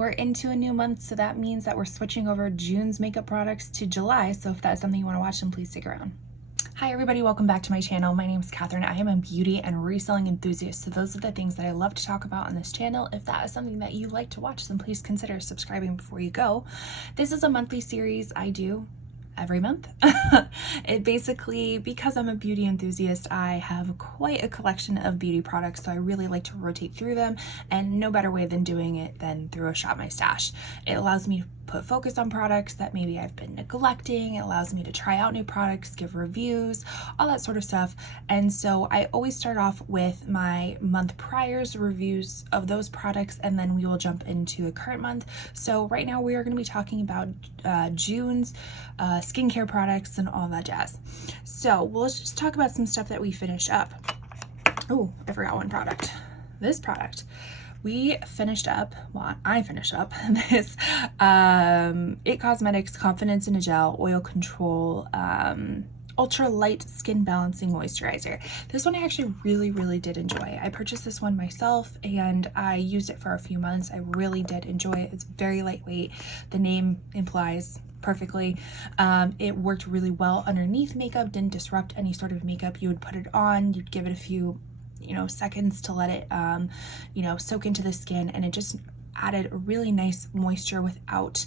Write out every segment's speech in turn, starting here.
We're into a new month, so that means that we're switching over June's makeup products to July. So if that's something you want to watch, then please stick around. Hi everybody, welcome back to my channel. My name is Catherine. I am a beauty and reselling enthusiast. So those are the things that I love to talk about on this channel. If that is something that you like to watch, then please consider subscribing before you go. This is a monthly series I do every month. It basically, because I'm a beauty enthusiast, I have quite a collection of beauty products, so I really like to rotate through them, and no better way than doing it than through a Shop My Stash. It allows me to put focus on products that maybe I've been neglecting. It allows me to try out new products, give reviews, all that sort of stuff. And so I always start off with my month prior's reviews of those products, and then we will jump into a current month. So right now we are going to be talking about June's skincare products and all that jazz. So let's just talk about some stuff that we finished up. Oh, I forgot one product. This product. We finished up, well, I finished up this IT Cosmetics Confidence in a Gel Oil Control Ultra Light Skin Balancing Moisturizer. This one I actually really did enjoy. I purchased this one myself and I used it for a few months. I really did enjoy it. It's very lightweight. The name implies perfectly. It worked really well underneath makeup, didn't disrupt any sort of makeup. You would put it on, you'd give it a few seconds to let it soak into the skin, and it just added a really nice moisture without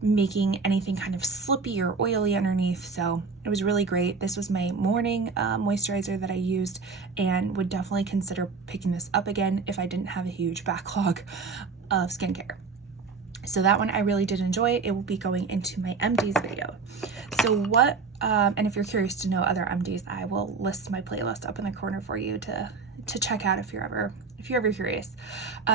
making anything kind of slippy or oily underneath. So it was really great. This was my morning moisturizer that I used, and would definitely consider picking this up again if I didn't have a huge backlog of skincare. So that one I really did enjoy. It will be going into my MDs video. So what, and if you're curious to know other MDs, I will list my playlist up in the corner for you to check out if you're ever curious.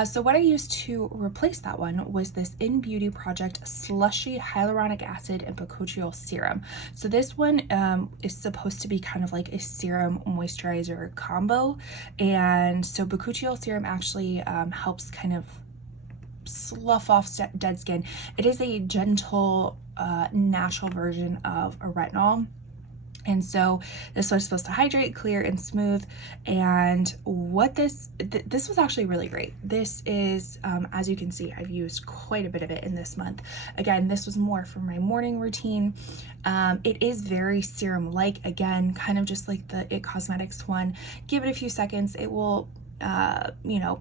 So what I used to replace that one was this In Beauty Project Slushy Hyaluronic Acid and Bakuchiol Serum. So this one is supposed to be kind of like a serum moisturizer combo. And so Bakuchiol Serum actually helps kind of slough off dead skin. It is a gentle, natural version of a retinol. And so this was supposed to hydrate, clear, and smooth. And what this was actually really great. This is, as you can see, I've used quite a bit of it in this month. Again, this was more for my morning routine. It is very serum-like, again, kind of just like the IT Cosmetics one. Give it a few seconds. It will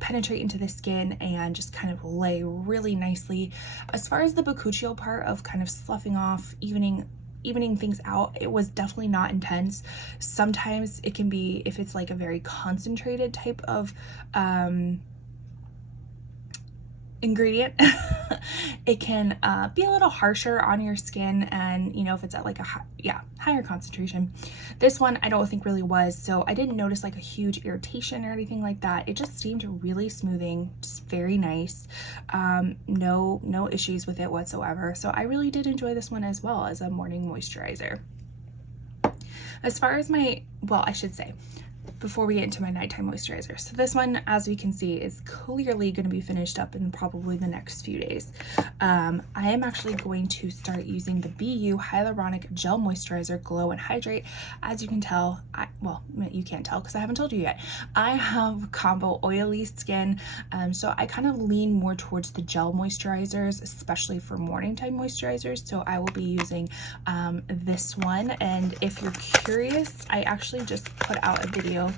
penetrate into the skin and just kind of lay really nicely. As far as the Bakuchiol part of kind of sloughing off, evening things out, it was definitely not intense. Sometimes it can be, if it's like a very concentrated type of ingredient, it can be a little harsher on your skin, and if it's at like a higher concentration. This one I don't think really was, so I didn't notice like a huge irritation or anything like that. It just seemed really smoothing, just very nice. No issues with it whatsoever. So I really did enjoy this one as well as a morning moisturizer. As far as I should say, before we get into my nighttime moisturizer. So this one, as we can see, is clearly going to be finished up in probably the next few days. I am actually going to start using the BU Hyaluronic Gel Moisturizer Glow and Hydrate. As you can tell, you can't tell because I haven't told you yet. I have combo oily skin, so I kind of lean more towards the gel moisturizers, especially for morning time moisturizers. So I will be using this one. And if you're curious, I actually just put out a video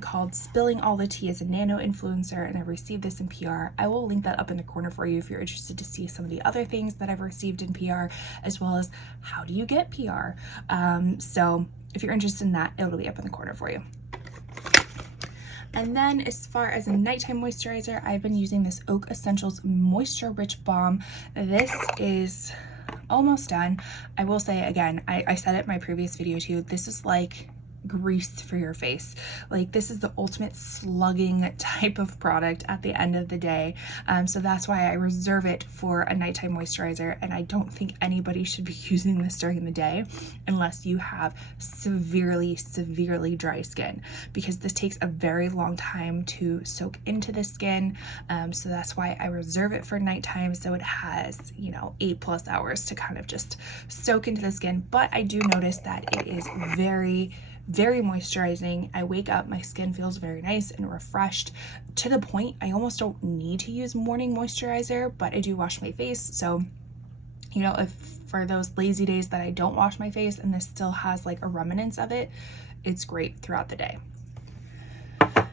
called Spilling All the Tea as a Nano Influencer, and I received this in PR. I will link that up in the corner for you if you're interested to see some of the other things that I've received in PR, as well as how do you get PR. So if you're interested in that, it'll be up in the corner for you. And then as far as a nighttime moisturizer, I've been using this Oak Essentials Moisture Rich Balm. This is almost done. I will say again, I said it in my previous video too, this is like grease for your face. Like, this is the ultimate slugging type of product at the end of the day. So that's why I reserve it for a nighttime moisturizer, and I don't think anybody should be using this during the day unless you have severely dry skin, because this takes a very long time to soak into the skin. So that's why I reserve it for nighttime, so it has 8+ hours to kind of just soak into the skin. But I do notice that it is very very moisturizing. I wake up, my skin feels very nice and refreshed to the point I almost don't need to use morning moisturizer, but I do wash my face. So, you know, if for those lazy days that I don't wash my face and this still has like a remnants of it, it's great throughout the day.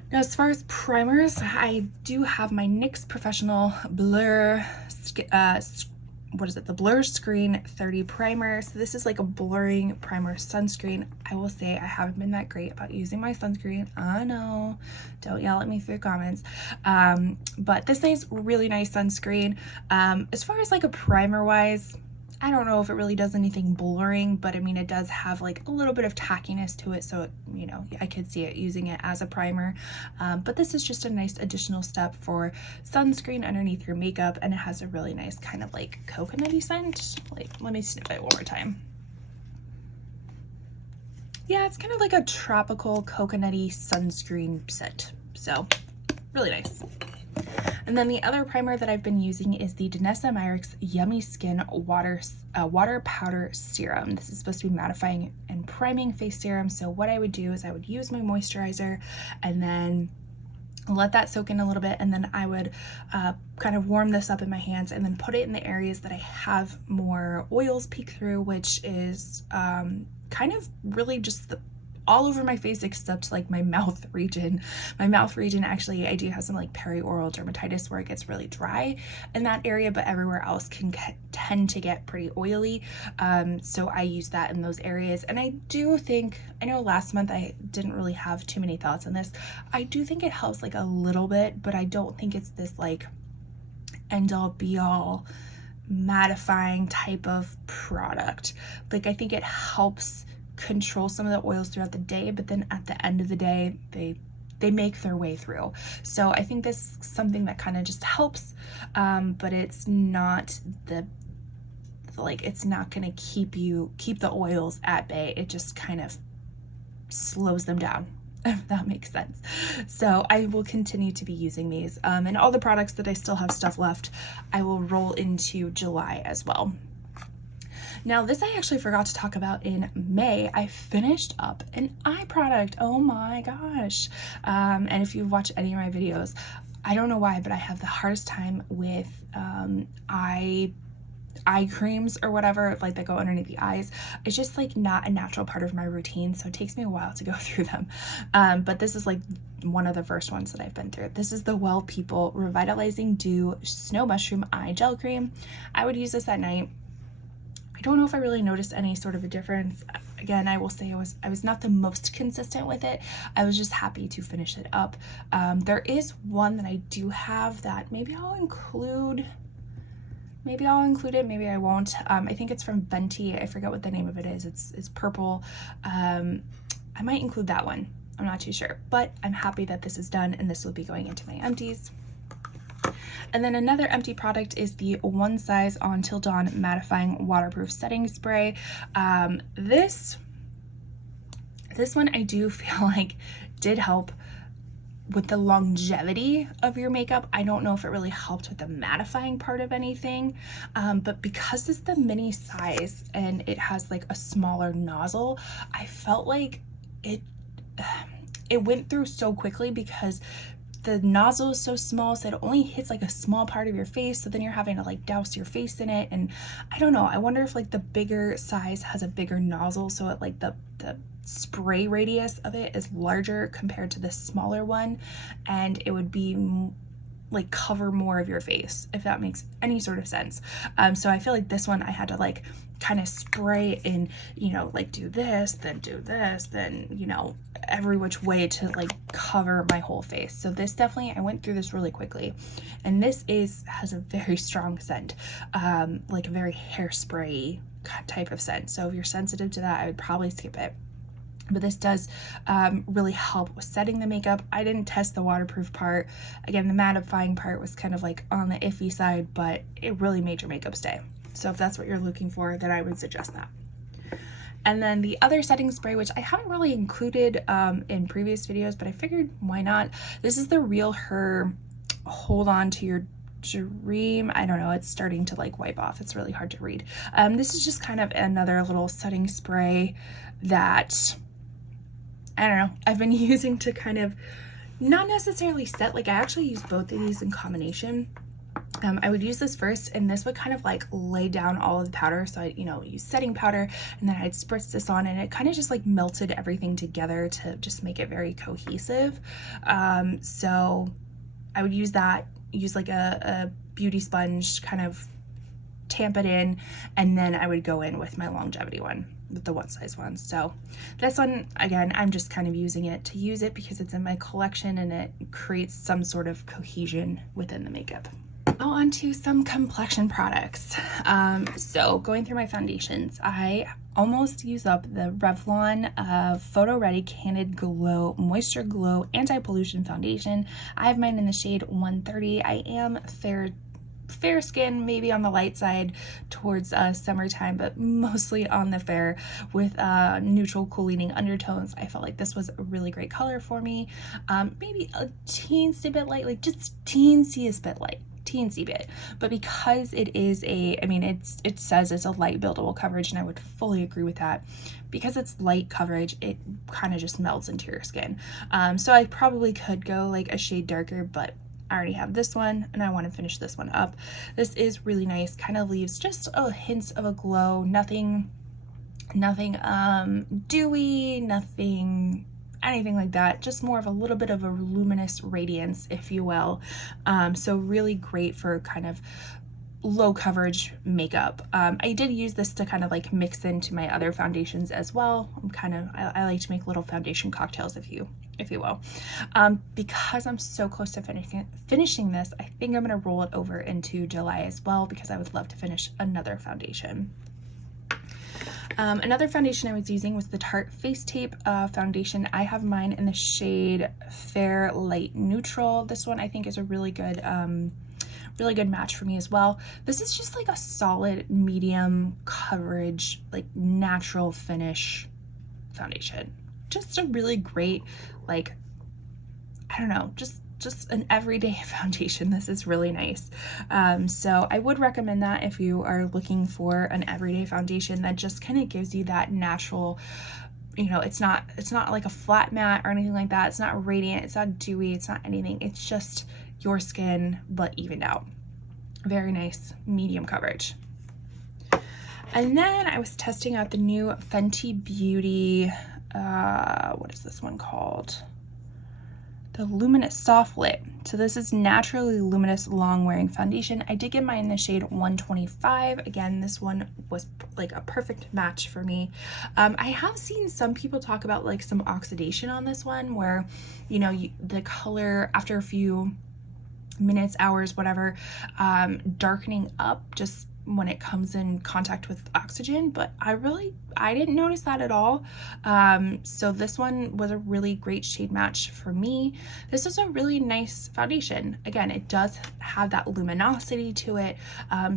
Now, as far as primers, I do have my NYX Professional Blur, the Blur Screen 30 primer. So this is like a blurring primer sunscreen. I will say I haven't been that great about using my sunscreen. I know, don't yell at me through comments. But this is really nice sunscreen. As far as like a primer wise, I don't know if it really does anything blurring, but I mean, it does have like a little bit of tackiness to it. So, it, you know, I could see it using it as a primer. But this is just a nice additional step for sunscreen underneath your makeup. And it has a really nice kind of like coconutty scent. Like, let me sniff it one more time. Yeah, it's kind of like a tropical coconutty sunscreen scent. So really nice. And then the other primer that I've been using is the Danessa Myricks Yummy Skin Water Powder Serum. This is supposed to be mattifying and priming face serum. So what I would do is I would use my moisturizer and then let that soak in a little bit, and then I would kind of warm this up in my hands and then put it in the areas that I have more oils peek through, which is kind of really just all over my face except like my mouth region. My mouth region, actually, I do have some like perioral dermatitis where it gets really dry in that area, but everywhere else can tend to get pretty oily. So I use that in those areas. And I do think, I know last month I didn't really have too many thoughts on this. I do think it helps like a little bit, but I don't think it's this like end all be all mattifying type of product. Like, I think it helps control some of the oils throughout the day, but then at the end of the day they make their way through. So I think this is something that kind of just helps, but it's not it's not going to keep the oils at bay. It just kind of slows them down, if that makes sense. So I will continue to be using these, and all the products that I still have stuff left I will roll into July as well. Now, this I actually forgot to talk about in May. I finished up an eye product. Oh my gosh. And if you've watched any of my videos, I don't know why, but I have the hardest time with eye creams or whatever, like that go underneath the eyes. It's just like not a natural part of my routine, so it takes me a while to go through them. But this is like one of the first ones that I've been through. This is the Well People Revitalizing Dew Snow Mushroom Eye Gel Cream. I would use this at night. I don't know if I really noticed any sort of a difference. Again, I will say I was not the most consistent with it. I was just happy to finish it up. There is one that I do have that maybe I'll include it, maybe I won't. I think it's from Venti. I forget what the name of it is. It's purple. I might include that one. I'm not too sure, but I'm happy that this is done and this will be going into my empties. And then another empty product is the One Size On Till Dawn Mattifying Waterproof Setting Spray. This one I do feel like did help with the longevity of your makeup. I don't know if it really helped with the mattifying part of anything, but because it's the mini size and it has like a smaller nozzle, I felt like it went through so quickly because the nozzle is so small, so it only hits like a small part of your face, so then you're having to like douse your face in it. And I don't know, I wonder if like the bigger size has a bigger nozzle, so it like the spray radius of it is larger compared to the smaller one, and it would be like cover more of your face, if that makes any sort of sense. So I feel like this one I had to like kind of spray in, you know, like do this, then you know, every which way to like cover my whole face. So this definitely, I went through this really quickly, and this has a very strong scent, like a very hairspray type of scent. So if you're sensitive to that, I would probably skip it. But this does really help with setting the makeup. I didn't test the waterproof part. Again, the mattifying part was kind of like on the iffy side, but it really made your makeup stay. So if that's what you're looking for, then I would suggest that. And then the other setting spray, which I haven't really included in previous videos, but I figured why not? This is the Real Her Hold On to Your Dream. I don't know, it's starting to like wipe off. It's really hard to read. This is just kind of another little setting spray that I don't know, I've been using to kind of not necessarily set, like I actually use both of these in combination. I would use this first, and this would kind of like lay down all of the powder. So I, use setting powder, and then I'd spritz this on, and it kind of just like melted everything together to just make it very cohesive. So I would use that, use like a beauty sponge, kind of tamp it in, and then I would go in with my longevity one, with the one size one. So this one, again, I'm just kind of using it to use it because it's in my collection and it creates some sort of cohesion within the makeup. Now on to some complexion products. So going through my foundations, I almost use up the Revlon Photo Ready Candid Glow Moisture Glow Anti-Pollution Foundation. I have mine in the shade 130. I am fair skin, maybe on the light side towards summertime, but mostly on the fair with neutral cooling undertones. I felt like this was a really great color for me. Maybe a teensy bit light, like just teensy bit light. Teensy bit, but because it is it says it's a light buildable coverage, and I would fully agree with that. Because it's light coverage, it kind of just melts into your skin. So I probably could go like a shade darker, but I already have this one and I want to finish this one up. This is really nice, kind of leaves just a hint of a glow, nothing dewy, nothing anything like that, just more of a little bit of a luminous radiance, if you will. So really great for kind of low coverage makeup. I did use this to kind of like mix into my other foundations as well. I like to make little foundation cocktails, if you will. Because I'm so close to finishing this, I think I'm gonna roll it over into July as well, because I would love to finish another foundation. Another foundation I was using was the Tarte Face Tape foundation. I have mine in the shade Fair Light Neutral. This one I think is a really good match for me as well. This is just like a solid medium coverage, like natural finish foundation. Just a really great, like, I don't know, just an everyday foundation. This is really nice. So I would recommend that if you are looking for an everyday foundation that just kind of gives you that natural, it's not like a flat matte or anything like that. It's not radiant, it's not dewy, it's not anything. It's just your skin, but evened out. Very nice medium coverage. And then I was testing out the new Fenty Beauty, what is this one called? The Luminous Soft Lit. So this is naturally luminous long wearing foundation. I did get mine in the shade 125. Again, this one was like a perfect match for me. I have seen some people talk about like some oxidation on this one, where the color after a few minutes, hours, whatever, darkening up just when it comes in contact with oxygen, but I didn't notice that at all. So this one was a really great shade match for me. This is a really nice foundation. Again, it does have that luminosity to it.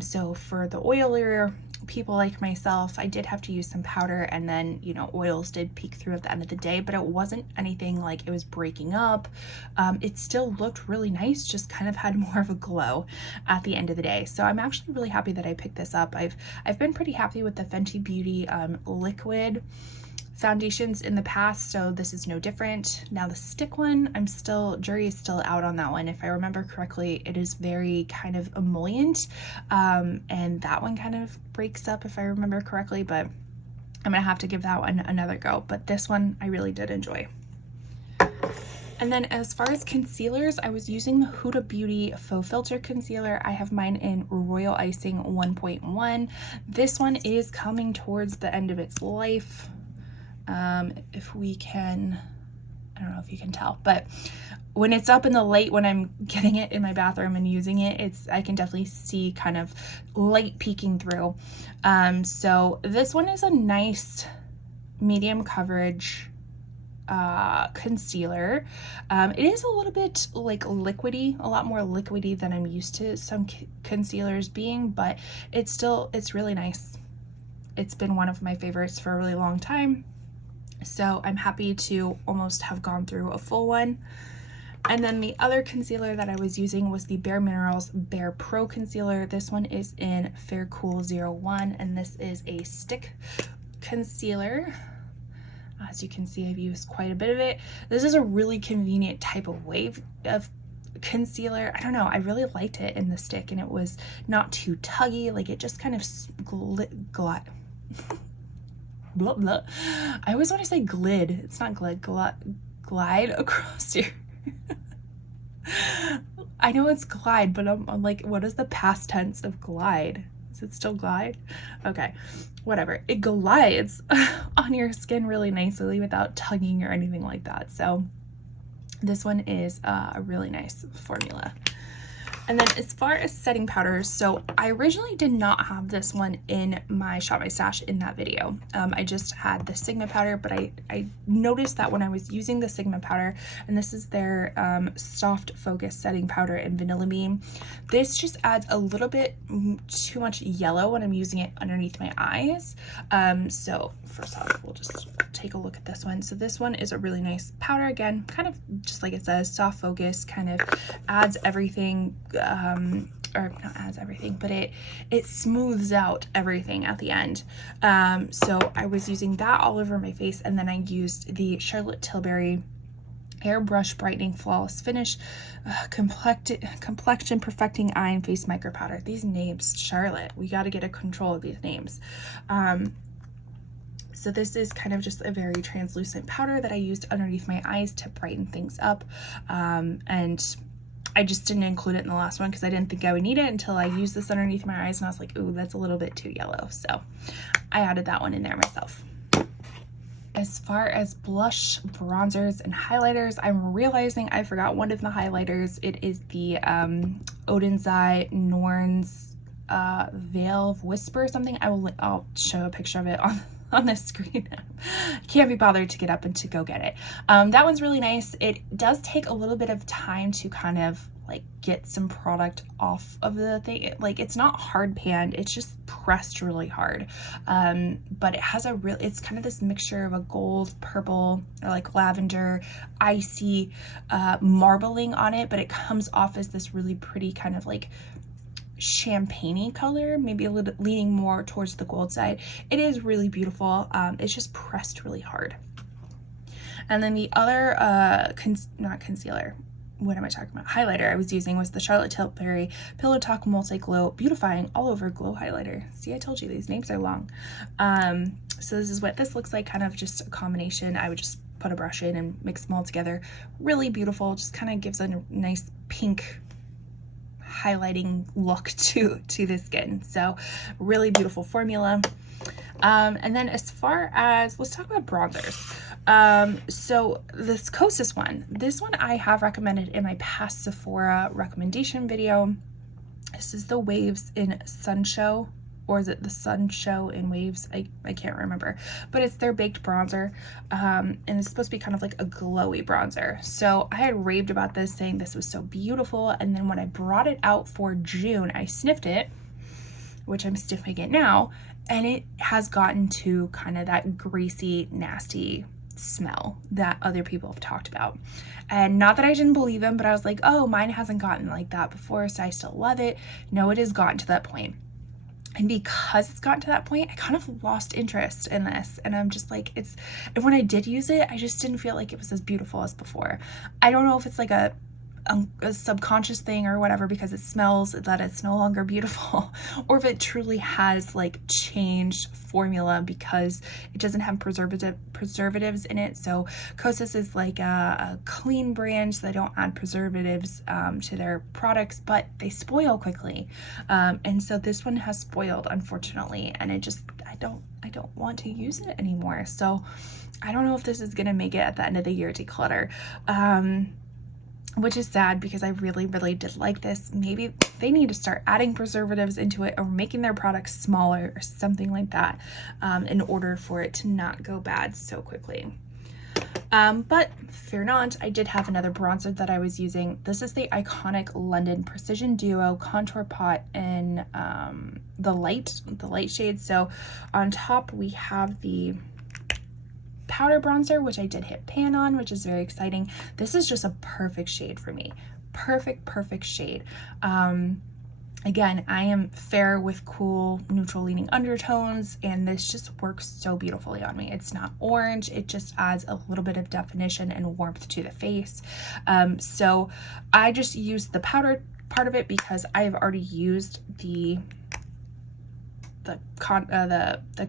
So for the oilier people like myself, I did have to use some powder, and then oils did peek through at the end of the day, but it wasn't anything like it was breaking up. It still looked really nice, just kind of had more of a glow at the end of the day. So I'm actually really happy that I picked this up. I've been pretty happy with the Fenty Beauty liquid foundations in the past, so this is no different. Now the stick one, jury is still out on that one. If I remember correctly, it is very kind of emollient, and that one kind of breaks up if I remember correctly, but I'm gonna have to give that one another go. But this one I really did enjoy. And then as far as concealers, I was using the Huda Beauty Faux Filter Concealer. I have mine in Royal Icing 1.1. This one is coming towards the end of its life. If we can, I don't know if you can tell, but when it's up in the light, when I'm getting it in my bathroom and using it, I can definitely see kind of light peeking through. So this one is a nice medium coverage concealer. It is a little bit like liquidy, a lot more liquidy than I'm used to some concealers being, but it's really nice. It's been one of my favorites for a really long time. So I'm happy to almost have gone through a full one. And then the other concealer that I was using was the Bare Minerals Bare Pro Concealer. This one is in Fair Cool 01, and this is a stick concealer. As you can see, I've used quite a bit of it. This is a really convenient type of wave of concealer. I don't know, I really liked it in the stick, and it was not too tuggy. Like, it just kind of glide. Blah, blah. I always want to say glid. It's not glid. Glide across your I know it's glide, but I'm like, what is the past tense of glide? Is it still glide? Okay, whatever. It glides on your skin really nicely without tugging or anything like that. So this one is a really nice formula. And then as far as setting powders, so I originally did not have this one in my Shop My Stash in that video. I just had the Sigma powder, but I noticed that when I was using the Sigma powder, and this is their Soft Focus Setting Powder in Vanilla Bean, this just adds a little bit too much yellow when I'm using it underneath my eyes. So first off, we'll just take a look at this one. So this one is a really nice powder. Again, kind of just like it says, soft focus, kind of adds everything, or not adds everything, but it smooths out everything at the end. So I was using that all over my face, and then I used the Charlotte Tilbury Airbrush Brightening Flawless Finish Complexion Perfecting Eye and Face Micro Powder. These names, Charlotte, we got to get a control of these names. So this is kind of just a very translucent powder that I used underneath my eyes to brighten things up. And I just didn't include it in the last one because I didn't think I would need it until I used this underneath my eyes, and I was like, ooh, that's a little bit too yellow. So I added that one in there myself. As far as blush, bronzers, and highlighters, I'm realizing I forgot one of the highlighters. It is the Oden's Eye Norns Veil Whisper something. I'll show a picture of it on the screen. Can't be bothered to get up and to go get it. That one's really nice. It does take a little bit of time to kind of like get some product off of the thing. Like, it's not hard panned, it's just pressed really hard. But it has it's kind of this mixture of a gold, purple, or like lavender, icy marbling on it, but it comes off as this really pretty kind of like champagne-y color, maybe a little leaning more towards the gold side. It is really beautiful. It's just pressed really hard. And then the other not concealer, what am I talking about? Highlighter I was using was the Charlotte Tilbury Pillow Talk Multi Glow Beautifying All Over Glow Highlighter. See, I told you these names are long. So this is what this looks like, kind of just a combination. I would just put a brush in and mix them all together. Really beautiful, just kind of gives a nice pink highlighting look to the skin. So really beautiful formula. And then as far as, let's talk about bronzers. So this Kosas one, this one I have recommended in my past Sephora recommendation video. This is the Waves in Sun Show, or is it the Sun Show in Waves? I can't remember, but it's their baked bronzer. And it's supposed to be kind of like a glowy bronzer. So I had raved about this, saying this was so beautiful. And then when I brought it out for June, I sniffed it, which I'm sniffing it now, and it has gotten to kind of that greasy, nasty smell that other people have talked about. And not that I didn't believe him, but I was like, oh, mine hasn't gotten like that before, so I still love it. No, it has gotten to that point. And because it's gotten to that point, I kind of lost interest in this. And I'm just like, and when I did use it, I just didn't feel like it was as beautiful as before. I don't know if it's like a subconscious thing or whatever, because it smells that it's no longer beautiful, or if it truly has like changed formula because it doesn't have preservatives in it. So Kosas is like a clean brand, so they don't add preservatives to their products, but they spoil quickly. And so this one has spoiled, unfortunately, and it just, I don't want to use it anymore. So I don't know if this is gonna make it at the end of the year declutter. Which is sad, because I really, really did like this. Maybe they need to start adding preservatives into it, or making their products smaller or something like that, in order for it to not go bad so quickly. But fear not, I did have another bronzer that I was using. This is the iconic London Precision Duo Contour Pot in the light shade. So on top we have the powder bronzer, which I did hit pan on, which is very exciting. This is just a perfect shade for me. Perfect shade. Again, I am fair with cool neutral leaning undertones, and this just works so beautifully on me. It's not orange, it just adds a little bit of definition and warmth to the face. So I just used the powder part of it because I have already used the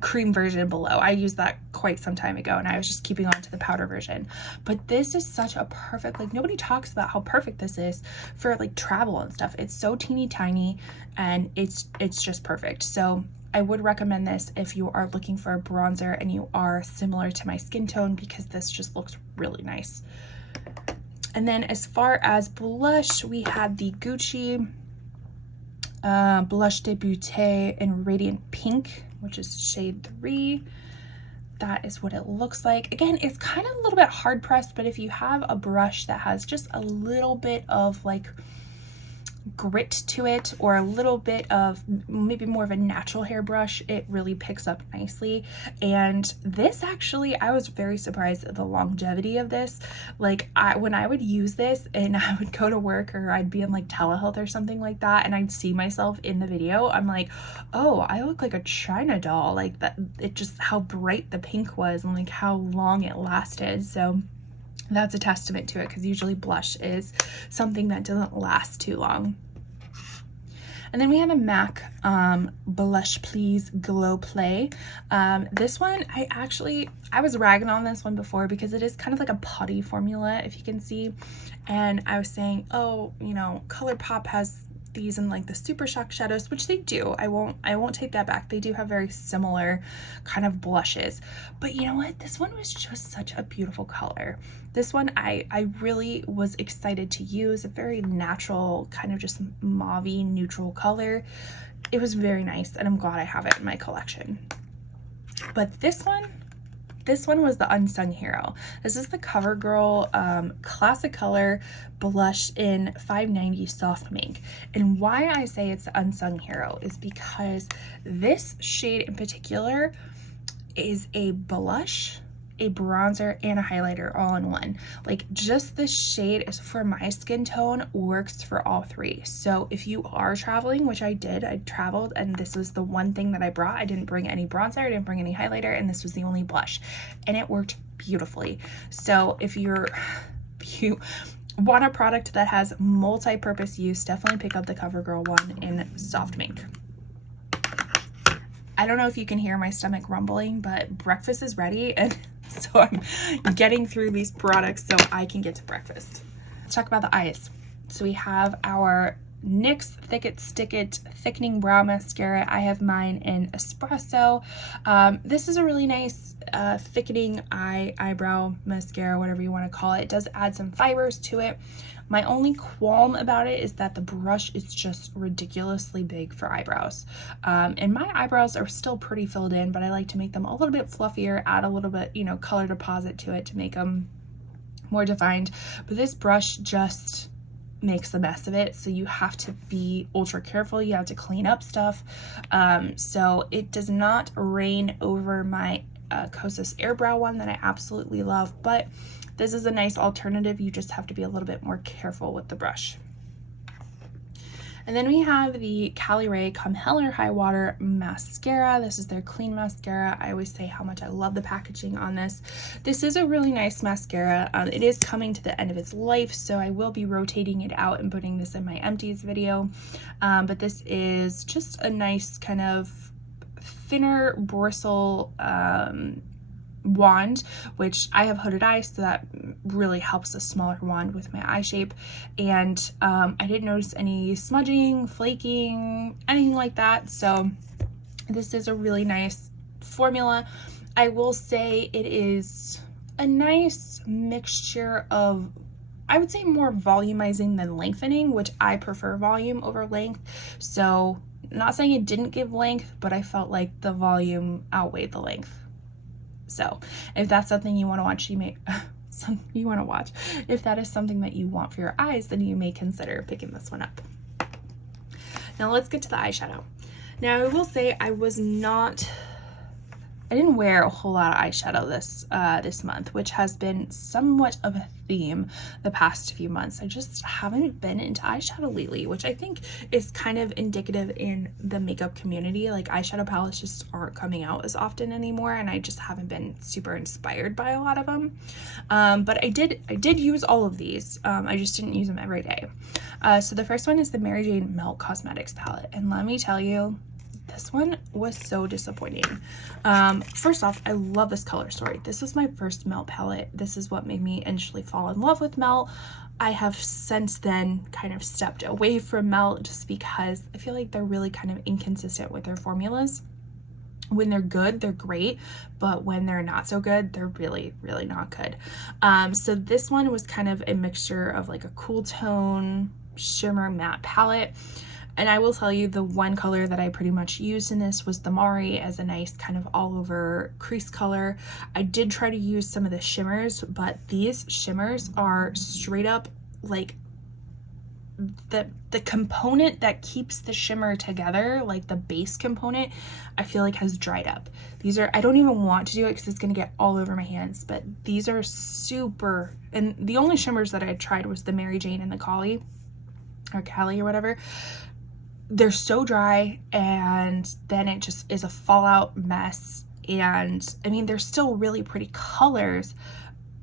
cream version below. I used that quite some time ago, and I was just keeping on to the powder version. But this is such a perfect, like, nobody talks about how perfect this is for like travel and stuff. It's so teeny tiny, and it's just perfect. So I would recommend this if you are looking for a bronzer and you are similar to my skin tone, because this just looks really nice. And then as far as blush, we had the Gucci Blush Debutée in Radiant Pink, which is shade 3. That is what it looks like. Again, it's kind of a little bit hard pressed, but if you have a brush that has just a little bit of like grit to it, or a little bit of maybe more of a natural hair brush, it really picks up nicely. And this actually, I was very surprised at the longevity of this. Like when I would use this and I would go to work, or I'd be in like telehealth or something like that, and I'd see myself in the video, I'm like, oh, I look like a China doll. Like that, it just, how bright the pink was and like how long it lasted. So that's a testament to it, because usually blush is something that doesn't last too long. And then we have a MAC Blush Please Glow Play. This one, I was ragging on this one before because it is kind of like a putty formula, if you can see. And I was saying, oh, you know, ColourPop has these in like the Super Shock shadows, which they do. I won't take that back. They do have very similar kind of blushes. But you know what? This one was just such a beautiful color. This one I really was excited to use. A very natural, kind of just mauvey neutral color. It was very nice, and I'm glad I have it in my collection. But this one was the unsung hero. This is the CoverGirl Classic Color Blush in 590 Soft Mink. And why I say it's the unsung hero is because this shade in particular is a blush, a bronzer, and a highlighter all in one. Like, just this shade is, for my skin tone, works for all three. So if you are traveling, which I did, I traveled, and this was the one thing that I brought. I didn't bring any bronzer, I didn't bring any highlighter, and this was the only blush, and it worked beautifully. So if you want a product that has multi-purpose use, definitely pick up the CoverGirl one in Soft Mink. I don't know if you can hear my stomach rumbling, but breakfast is ready, and so I'm getting through these products so I can get to breakfast. Let's talk about the eyes. So we have our NYX Thick It Stick It Thickening Brow Mascara. I have mine in Espresso. This is a really nice thickening eyebrow mascara, whatever you want to call it. It does add some fibers to it. My only qualm about it is that the brush is just ridiculously big for eyebrows. And my eyebrows are still pretty filled in, but I like to make them a little bit fluffier, add a little bit, you know, color deposit to it to make them more defined. But this brush just makes a mess of it, so you have to be ultra careful. You have to clean up stuff. So it does not reign over my Kosas Airbrow one that I absolutely love, but this is a nice alternative. You just have to be a little bit more careful with the brush. And then we have the Cali Ray Come Hell or High Water Mascara. This is their clean mascara. I always say how much I love the packaging on this. This is a really nice mascara. It is coming to the end of its life, so I will be rotating it out and putting this in my empties video. But this is just a nice kind of thinner bristle wand, which I have hooded eyes, so that really helps a smaller wand with my eye shape. And I didn't notice any smudging, flaking, anything like that. So this is a really nice formula. I will say it is a nice mixture of, I would say, more volumizing than lengthening, which I prefer volume over length. So not saying it didn't give length, but I felt like the volume outweighed the length. So if that's something you want to watch, if that is something that you want for your eyes, then you may consider picking this one up. Now let's get to the eyeshadow. Now I will say I was not I didn't wear a whole lot of eyeshadow this month, which has been somewhat of a theme the past few months. I just haven't been into eyeshadow lately, which I think is kind of indicative in the makeup community. Like eyeshadow palettes just aren't coming out as often anymore, and I just haven't been super inspired by a lot of them. But I did use all of these. I just didn't use them every day. So the first one is the Mary Jane Melt Cosmetics palette, and let me tell you, this one was so disappointing. First off, I love this color story. This was my first Melt palette. This is what made me initially fall in love with Melt. I have since then kind of stepped away from Melt just because I feel like they're really kind of inconsistent with their formulas. When they're good, they're great, but when they're not so good, they're really, really not good. So this one was kind of a mixture of like a cool tone, shimmer, matte palette. And I will tell you, the one color that I pretty much used in this was the Mari as a nice kind of all over crease color. I did try to use some of the shimmers, but these shimmers are straight up like the component that keeps the shimmer together, like the base component, I feel like has dried up. These are, I don't even want to do it because it's going to get all over my hands, but these are super, and the only shimmers that I tried was the Mary Jane and the Cali or whatever. They're so dry, and then it just is a fallout mess. And I mean, they're still really pretty colors,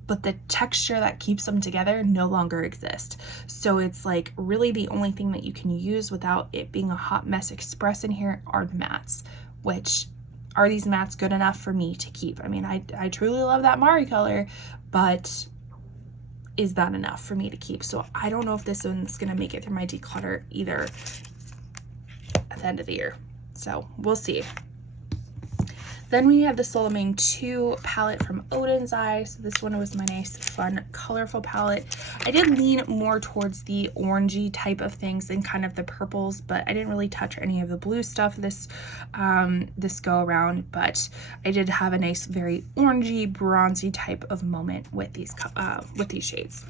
but the texture that keeps them together no longer exists. So it's like really the only thing that you can use without it being a hot mess express in here are the mattes, which are these mattes good enough for me to keep? I mean, I truly love that Mari color, but is that enough for me to keep? So I don't know if this one's gonna make it through my declutter either at the end of the year. So we'll see. Then we have the Soloming 2 palette from Odin's Eye. So this one was my nice, fun, colorful palette. I did lean more towards the orangey type of things and kind of the purples, but I didn't really touch any of the blue stuff this go around. But I did have a nice, very orangey, bronzy type of moment with these shades.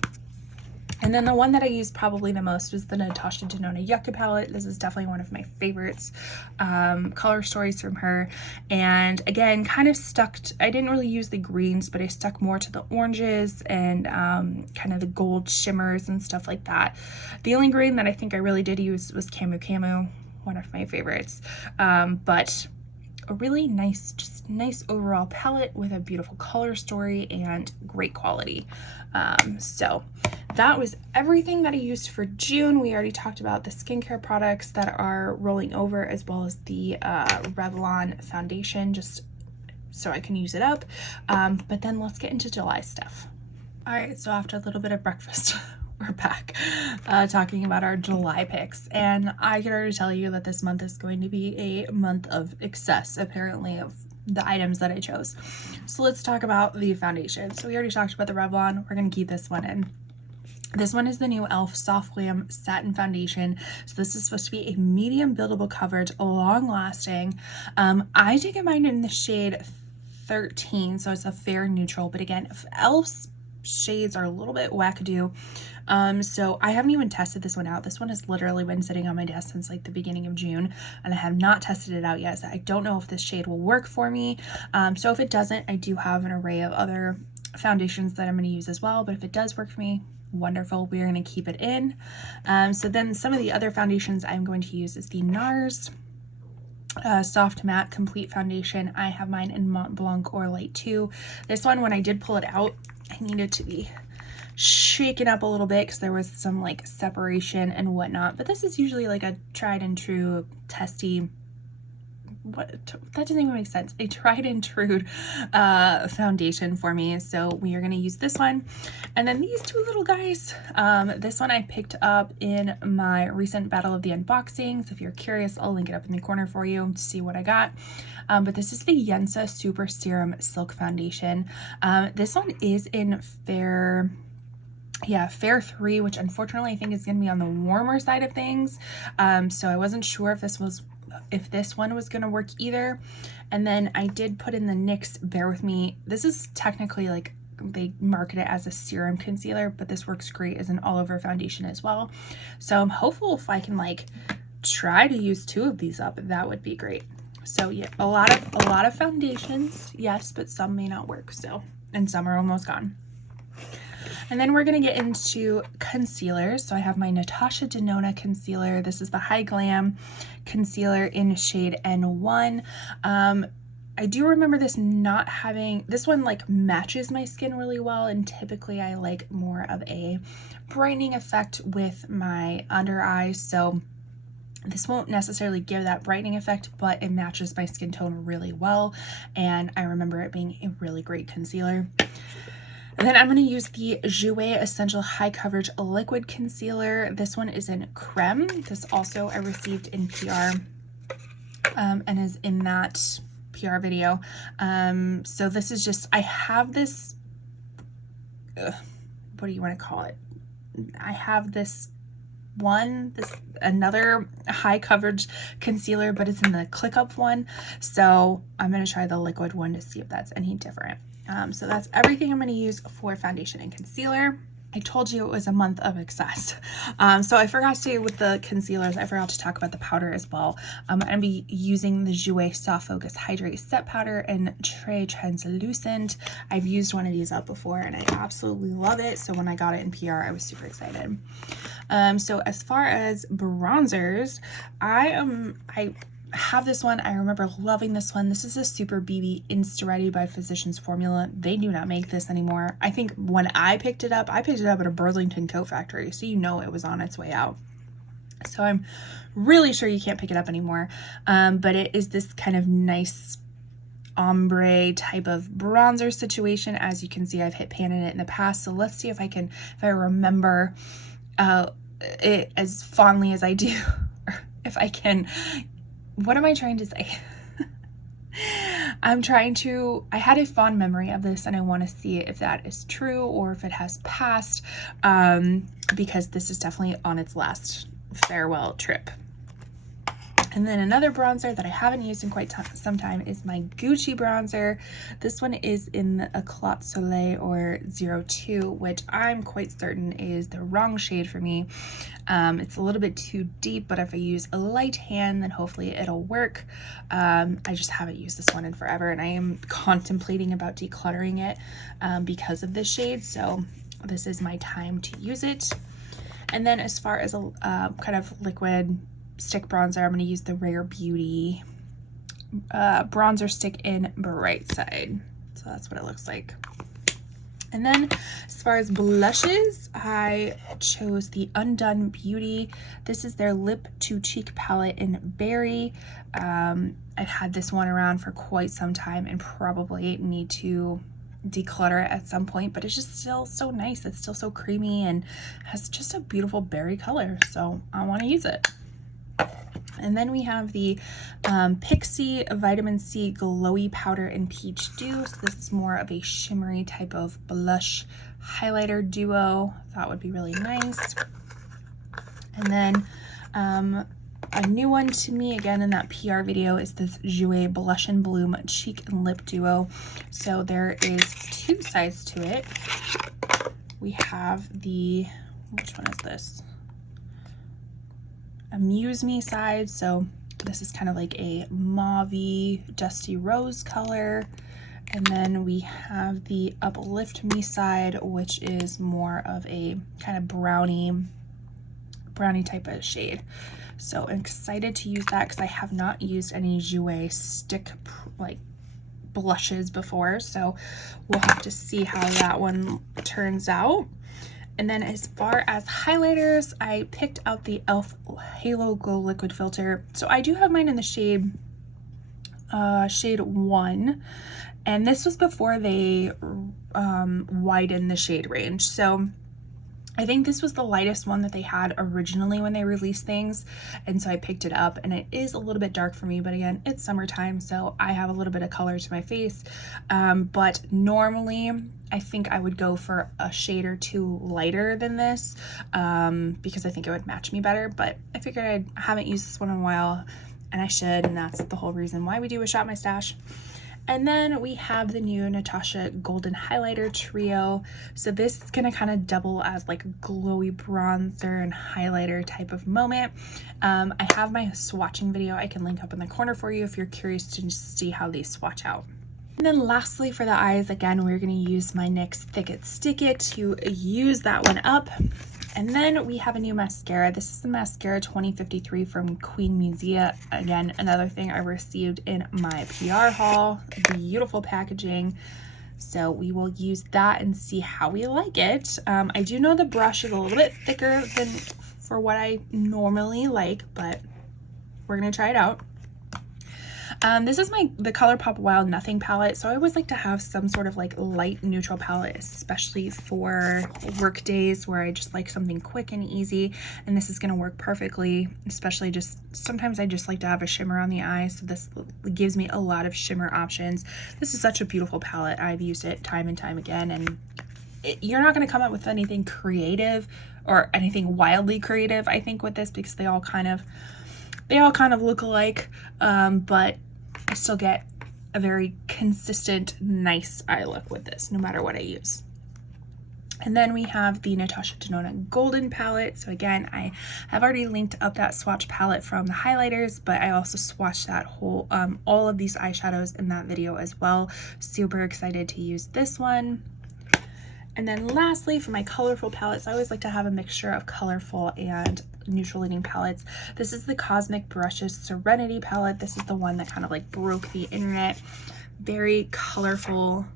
And then the one that I used probably the most was the Natasha Denona Yucca palette. This is definitely one of my favorites color stories from her. And again, kind of I didn't really use the greens, but I stuck more to the oranges and kind of the gold shimmers and stuff like that. The only green that I think I really did use was Camu Camu, one of my favorites. But a really nice, just nice overall palette with a beautiful color story and great quality. So that was everything that I used for June. We already talked about the skincare products that are rolling over, as well as the Revlon foundation, just so I can use it up. But then let's get into July stuff. All right, so after a little bit of breakfast, we're back talking about our July picks, and I can already tell you that this month is going to be a month of excess, apparently, of the items that I chose. So let's talk about the foundation. So we already talked about the Revlon. We're going to keep this one in. This one is the new e.l.f. Soft Glam Satin Foundation. So this is supposed to be a medium buildable coverage, long lasting. I did mine in the shade 13, so it's a fair neutral, but again, e.l.f.'s shades are a little bit wackadoo. So I haven't even tested this one out. This one has literally been sitting on my desk since like the beginning of June, and I have not tested it out yet. So I don't know if this shade will work for me. So if it doesn't, I do have an array of other foundations that I'm going to use as well. But if it does work for me, wonderful. We're going to keep it in. So then some of the other foundations I'm going to use is the NARS Soft Matte Complete Foundation. I have mine in Mont Blanc or Light 2. This one, when I did pull it out, I needed to be shaken up a little bit because there was some like separation and whatnot, but this is usually like a tried and true testy, that doesn't even make sense, a tried and true foundation for me. So we are going to use this one. And then these two little guys, this one I picked up in my recent Battle of the Unboxing, so if you're curious, I'll link it up in the corner for you to see what I got. But this is the Yensa Super Serum Silk Foundation. This one is in fair 3, which unfortunately I think is going to be on the warmer side of things. So I wasn't sure if this one was going to work either. And then I did put in the NYX Bear With Me. This is technically like, they market it as a serum concealer, but this works great as an all over foundation as well. So I'm hopeful if I can like try to use 2 of these up, that would be great. So yeah, a lot of foundations, yes, but some may not work. So, and some are almost gone. And then we're going to get into concealers. So I have my Natasha Denona concealer. This is the High Glam concealer in shade N1. I do remember this not having, this one like matches my skin really well, and typically I like more of a brightening effect with my under eyes. So this won't necessarily give that brightening effect, but it matches my skin tone really well. And I remember it being a really great concealer. And then I'm going to use the Jouer Essential High Coverage Liquid Concealer. This one is in Creme. This also I received in PR and is in that PR video. So this is just, I have this, what do you want to call it? I have this another high coverage concealer, but it's in the click up one. So I'm going to try the liquid one to see if that's any different. So that's everything I'm going to use for foundation and concealer. I told you it was a month of excess. So I forgot to, with the concealers, I forgot to talk about the powder as well. I'm going to be using the Jouer Soft Focus Hydrate Set Powder in Tray Translucent. I've used one of these up before and I absolutely love it. So when I got it in PR, I was super excited. So as far as bronzers, I have this one. I remember loving this one. This is a Super BB Insta Ready by Physicians Formula. They do not make this anymore. I think when I picked it up at a Burlington coat factory, so you know it was on its way out. So I'm really sure you can't pick it up anymore. But it is this kind of nice ombre type of bronzer situation. As you can see, I've hit pan in it in the past. So let's see if I remember it as fondly as I do, or if I can. What am I trying to say? I had a fond memory of this and I want to see if that is true or if it has passed, because this is definitely on its last farewell trip. And then another bronzer that I haven't used in quite some time is my Gucci bronzer. This one is in the Eclat Soleil or 02, which I'm quite certain is the wrong shade for me. It's a little bit too deep, but if I use a light hand, then hopefully it'll work. I just haven't used this one in forever, and I am contemplating about decluttering it because of this shade. So this is my time to use it. And then as far as a kind of liquid stick bronzer, I'm going to use the Rare Beauty bronzer stick in Bright Side. So that's what it looks like. And then as far as blushes, I chose the Undone Beauty. This is their Lip to Cheek palette in Berry. I've had this one around for quite some time and probably need to declutter it at some point, but it's just still so nice. It's still so creamy and has just a beautiful berry color. So I want to use it. And then we have the Pixie Vitamin C Glowy Powder in Peach Dew. So this is more of a shimmery type of blush highlighter duo. Thought would be really nice. And then a new one to me, again in that PR video, is this Jouer Blush and Bloom Cheek and Lip Duo. So there is two sides to it. We have the, which one is this? Amuse Me side. So this is kind of like a mauvey dusty rose color, and then we have the Uplift Me side, which is more of a kind of brownie type of shade. So I'm excited to use that because I have not used any Jouer stick like blushes before, so we'll have to see how that one turns out. And then as far as highlighters, I picked out the e.l.f. Halo Glow Liquid Filter. So I do have mine in the shade 1, and this was before they widened the shade range. So I think this was the lightest one that they had originally when they released things, and so I picked it up, and it is a little bit dark for me, but again, it's summertime, so I have a little bit of color to my face. But normally I think I would go for a shade or two lighter than this, because I think it would match me better, but I figured I haven't used this one in a while and I should, and that's the whole reason why we do a Shop My Stash. And then we have the new Natasha Golden Highlighter Trio. So this is gonna kind of double as like a glowy bronzer and highlighter type of moment. I have my swatching video I can link up in the corner for you if you're curious to see how these swatch out. And then lastly for the eyes, again, we're gonna use my NYX Thick It Stick It to use that one up. And then we have a new mascara. This is the Mascara 2053 from Queen Musea. Again, another thing I received in my PR haul. Beautiful packaging. So we will use that and see how we like it. I do know the brush is a little bit thicker than for what I normally like, but we're gonna try it out. This is the ColourPop Wild Nothing palette, so I always like to have some sort of like light neutral palette, especially for work days where I just like something quick and easy, and this is going to work perfectly, especially just sometimes I just like to have a shimmer on the eye, so this gives me a lot of shimmer options. This is such a beautiful palette. I've used it time and time again, and you're not going to come up with anything creative or anything wildly creative, I think, with this, because they all kind of look alike, but I still get a very consistent, nice eye look with this, no matter what I use. And then we have the Natasha Denona Golden palette. So again, I have already linked up that swatch palette from the highlighters, but I also swatched that whole, all of these eyeshadows in that video as well. Super excited to use this one. And then lastly, for my colorful palettes, I always like to have a mixture of colorful and neutral leaning palettes. This is the Cosmic Brushes Serenity palette. This is the one that kind of like broke the internet. Very colorful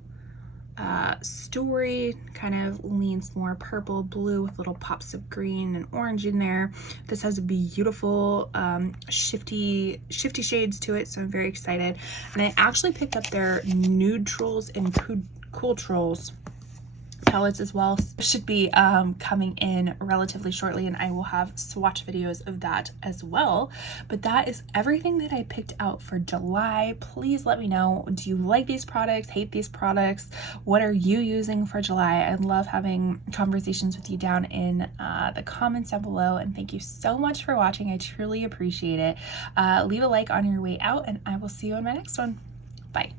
story, kind of leans more purple, blue with little pops of green and orange in there. This has beautiful shifty shades to it, so I'm very excited. And I actually picked up their Neutrals and Cool Trolls palettes as well. Should be coming in relatively shortly, and I will have swatch videos of that as well. But that is everything that I picked out for July. Please let me know, do you like these products, hate these products? What are you using for July? I love having conversations with you down in the comments down below, and thank you so much for watching. I truly appreciate it. Leave a like on your way out, and I will see you in my next one. Bye.